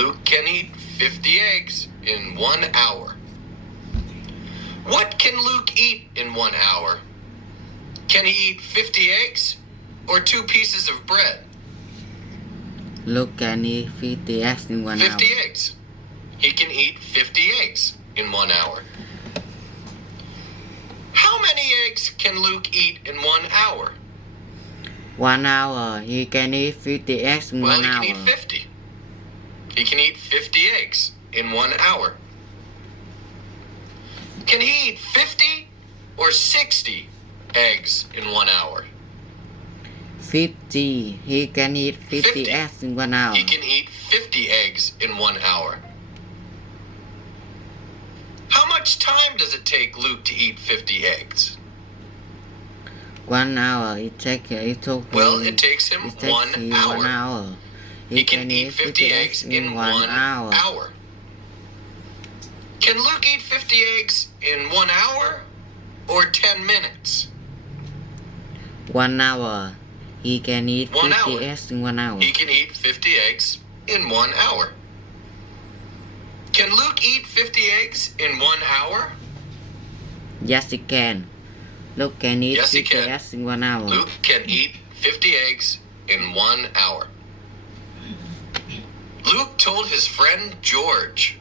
Luke can eat 50 eggs in 1 hour. What can Luke eat in 1 hour? Can he eat 50 eggs or 2 pieces of bread? Luke can eat 50 eggs in 1 hour. 50 eggs. He can eat 50 eggs in 1 hour. How many eggs can Luke eat in 1 hour? 1 hour. He can eat 50 eggs in 1 hour. He can eat 50. He can eat 50 eggs in 1 hour. Can he eat 50 or 60 eggs in 1 hour? 50. He can eat 50 eggs in 1 hour. He can eat 50 eggs in 1 hour. How much time does it take Luke to eat 50 eggs? 1 hour. It takes him it takes him 1 hour. He can eat 50 eggs in 1 hour. Can Luke eat 50 eggs in 1 hour or 10 minutes? 1 hour. He can eat 50 eggs in 1 hour. He can eat 50 eggs in 1 hour. Can Luke eat 50 eggs in 1 hour? Yes, he can. Luke can eat 50 eggs in 1 hour. Luke can eat 50 eggs in 1 hour. Luke told his friend George.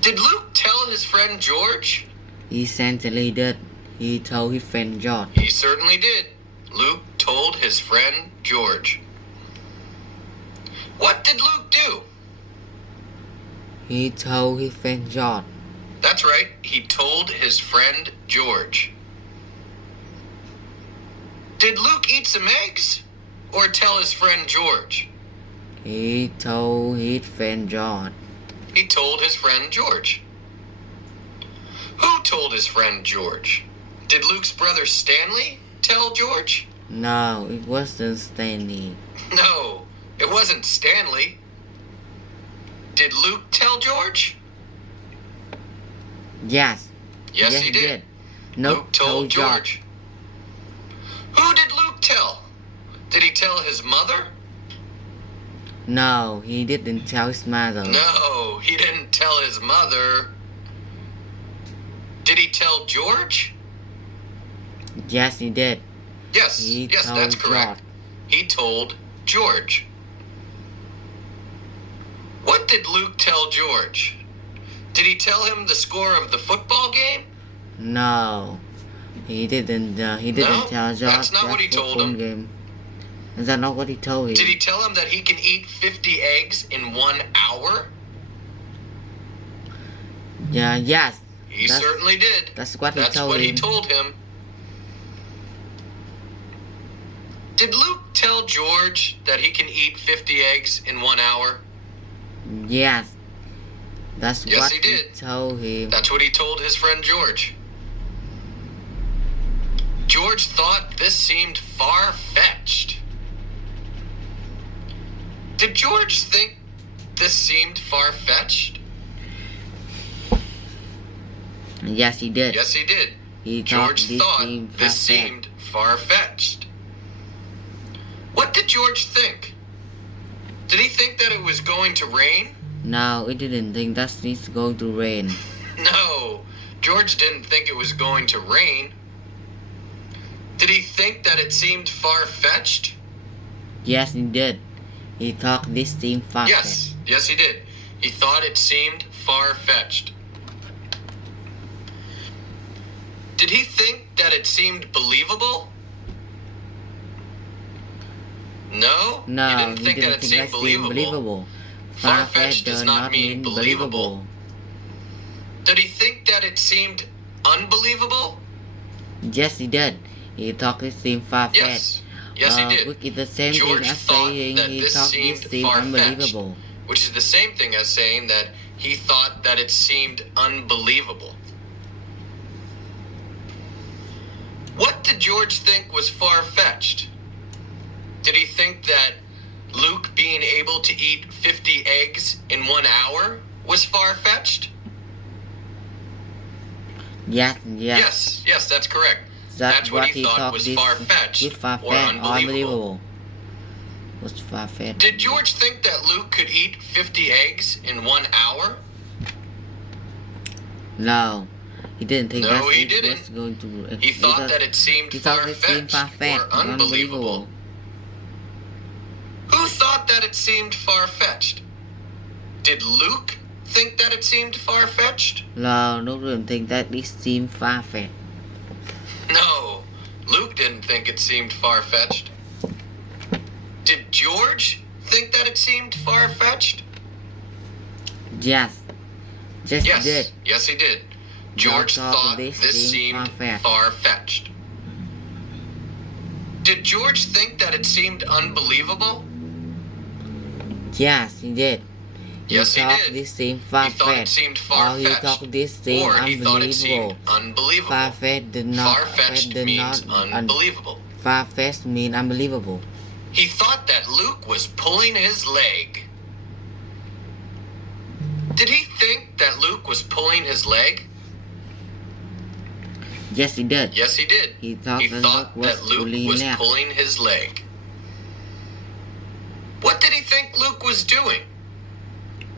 Did Luke tell his friend George? He certainly did. He told his friend George. He certainly did. Luke told his friend George. What did Luke do? He told his friend George. That's right. He told his friend George. Did Luke eat some eggs or tell his friend George? He told his friend George. He told his friend George. Who told his friend George? Did Luke's brother Stanley tell George? No, it wasn't Stanley. No, it wasn't Stanley. Did Luke tell George? Yes. Yes, he did. Luke told George. Who did Luke tell? Did he tell his mother? No, he didn't tell his mother. No, he didn't tell his mother. Did he tell George? Yes, he did. Yes, that's correct. George. He told George. What did Luke tell George? Did he tell him the score of the football game? No, he didn't. He didn't tell George. That's not what he told him. Game. Is that not what he told him? Did he tell him that he can eat 50 eggs in 1 hour? Yeah, yes. He certainly did. That's what he told him. Did Luke tell George that he can eat 50 eggs in 1 hour? Yes. That's yes, what he did. He told him. That's what he told his friend George. George thought this seemed far-fetched. Did George think this seemed far-fetched? Yes, he did. Yes, he did. George thought this seemed far-fetched. What did George think? Did he think that it was going to rain? No, he didn't think that it's going to rain. No, George didn't think it was going to rain. Did he think that it seemed far-fetched? Yes, he did. He thought this seemed far-fetched. Yes, he did. He thought it seemed far-fetched. Did he think that it seemed believable? No, he didn't think that it seemed believable. Far-fetched does not mean believable. Did he think that it seemed unbelievable? Yes, he did. He thought it seemed far-fetched. Yes, he did. Which is the same George thing as thought saying that he this thought seemed it seemed far-fetched, unbelievable. which is the same thing as saying that he thought that it seemed unbelievable. What did George think was far-fetched? Did he think that Luke being able to eat 50 eggs in 1 hour was far-fetched? Yes, that's correct. That's what he thought was far-fetched or unbelievable. was far-fetched. Did George think that Luke could eat 50 eggs in 1 hour? No, he didn't think No, that he it didn't. was going to. He thought that it seemed he thought it seemed far-fetched or unbelievable. Who thought that it seemed far-fetched? Did Luke think that it seemed far-fetched? No, Luke didn't think that it seemed far-fetched. No, Luke didn't think it seemed far-fetched. Did George think that it seemed far-fetched? Yes. Yes, he did. Yes, he did. George thought this seemed far-fetched. Did George think that it seemed unbelievable? Yes, he did. Yes, he did. This seemed He thought it far-fetched. seemed Or he far-fetched. thought this seemed Or he thought it seemed unbelievable. unbelievable. Far-fetched did not. Far-fetched means unbelievable. Far-fetched means unbelievable. He thought that Luke was pulling his leg. Did he think that Luke was pulling his leg? Yes, he did. Yes, he did. He thought that Luke was pulling his leg. What did he think Luke was doing?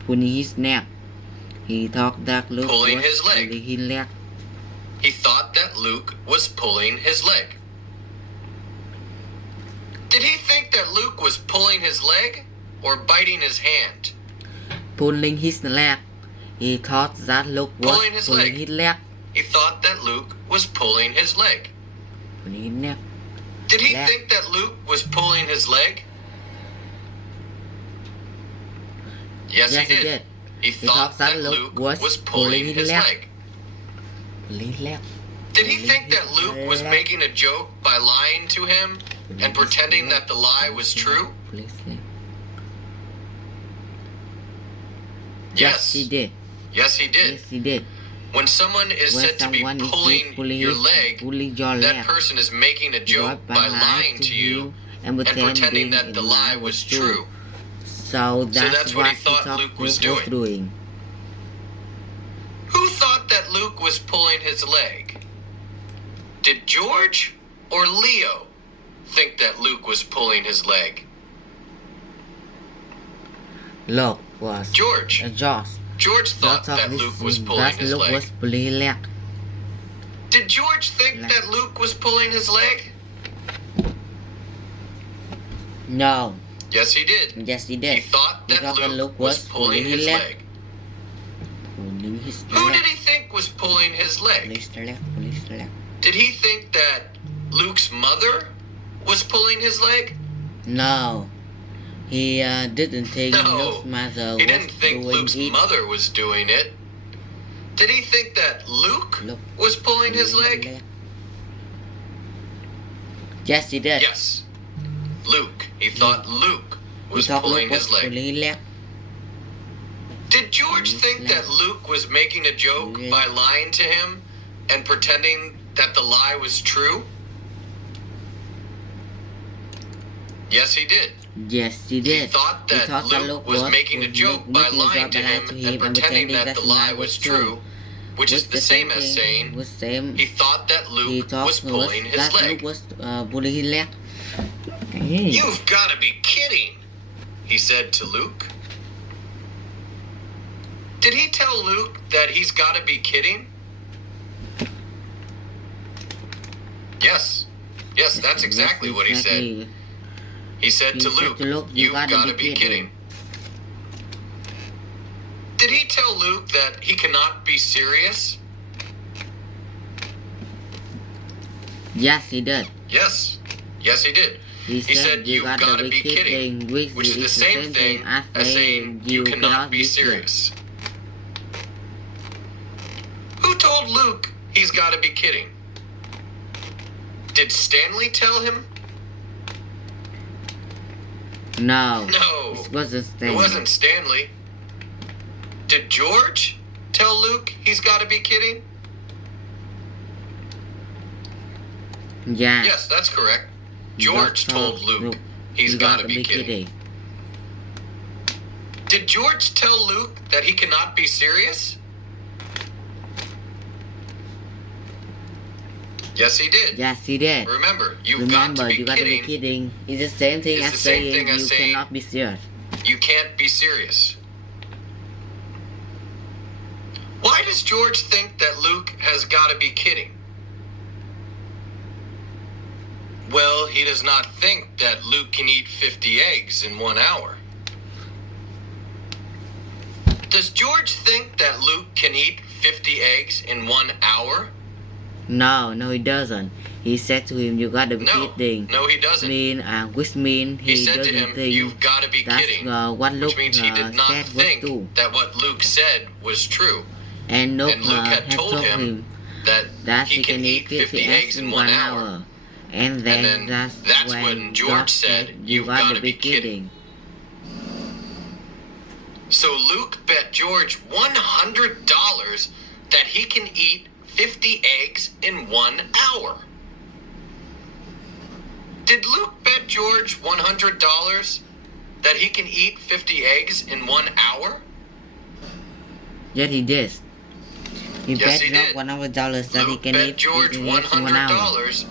Pulling his neck. He thought that Luke Pulling was his leg. pulling his leg. He thought that Luke was pulling his leg. Did he think that Luke was pulling his leg or biting his hand? Pulling his leg. He thought that Luke was Pulling his leg. his leg. He thought that Luke was pulling his leg. Pulling his neck. Did he Leg. think that Luke was pulling his leg? Yes, he did. He thought that Luke was pulling his leg. Pulling his leg. Did he think that Luke was making a joke by lying to him and pretending that the lie was true? Pulling his leg. Yes. He did. Yes, he did. Yes, he did. When someone is When said to be someone is pulling your leg, pulling your that leg, person is making a joke by lying to you and pretending that the lie was true. So that's what he thought Luke was doing. Who thought that Luke was pulling his leg? Did George or Leo think that Luke was pulling his leg? Luke was George. George. George thought that Luke was pulling his Luke was leg. pulling his leg. Did George think that Luke was pulling his leg? No. Yes, he did. Yes, he did. He thought that Luke was pulling his leg. Pulling his Who leg. did he think was pulling his leg? Pulling his leg. Pulling his leg. Did he think that Luke's mother was pulling his leg? No. He didn't think No, Luke's mother he was didn't think doing Luke's it. mother was doing it. Did he think that Luke Luke was pulling his leg? Yes, he did. Yes. Luke. He thought Luke He was thought pulling Luke his was leg. pulling his leg. Did George His think leg. that Luke was making a joke Yeah. by lying to him and pretending that the lie was true? Yes, he did. Yes, he He did. thought that Luke was making a joke by lying to him and pretending that the lie was true, which is the same as saying he thought that Luke was pulling his leg. Luke was pulling his leg. You've got to be kidding, he said to Luke. Did he tell Luke that he's got to be kidding? Yes. Yes, that's exactly what he said. He said to Luke, you've got to be kidding. Did he tell Luke that he cannot be serious? Yes, he did. Yes. Yes, he did. He said, you've got to be kidding, which is the same thing as saying you cannot be serious. Who told Luke he's got to be kidding? Did Stanley tell him? No. No. It wasn't Stanley. It wasn't Stanley. Did George tell Luke he's got to be kidding? Yeah. Yes, that's correct. George told Luke he's got to be kidding. Did George tell Luke that he cannot be serious? Yes, he did. Yes, he did. Remember, you got to be kidding. It's the same thing It's as the same saying thing as you saying cannot be serious. You can't be serious. Why does George think that Luke has got to be kidding? Well, he does not think that Luke can eat 50 eggs in 1 hour. Does George think that Luke can eat 50 eggs in 1 hour? No, he doesn't. He said to him, you gotta be kidding. No, he doesn't. Which means He said to doesn't him, think you've got to be kidding. What Luke which means he did not said think was true. that what Luke said was true. And Luke had told him that he can eat 50 eggs in 1 hour. And then that's when George said, you've got to be kidding. So Luke bet George $100 that he can eat 50 eggs in 1 hour. Did Luke bet George $100 that he can eat 50 eggs in 1 hour? Yes, he did. He Yes, bet he did. $100 that he can bet eat George 50 eggs in 1 hour. $100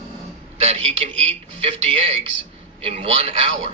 that he can eat 50 eggs in 1 hour.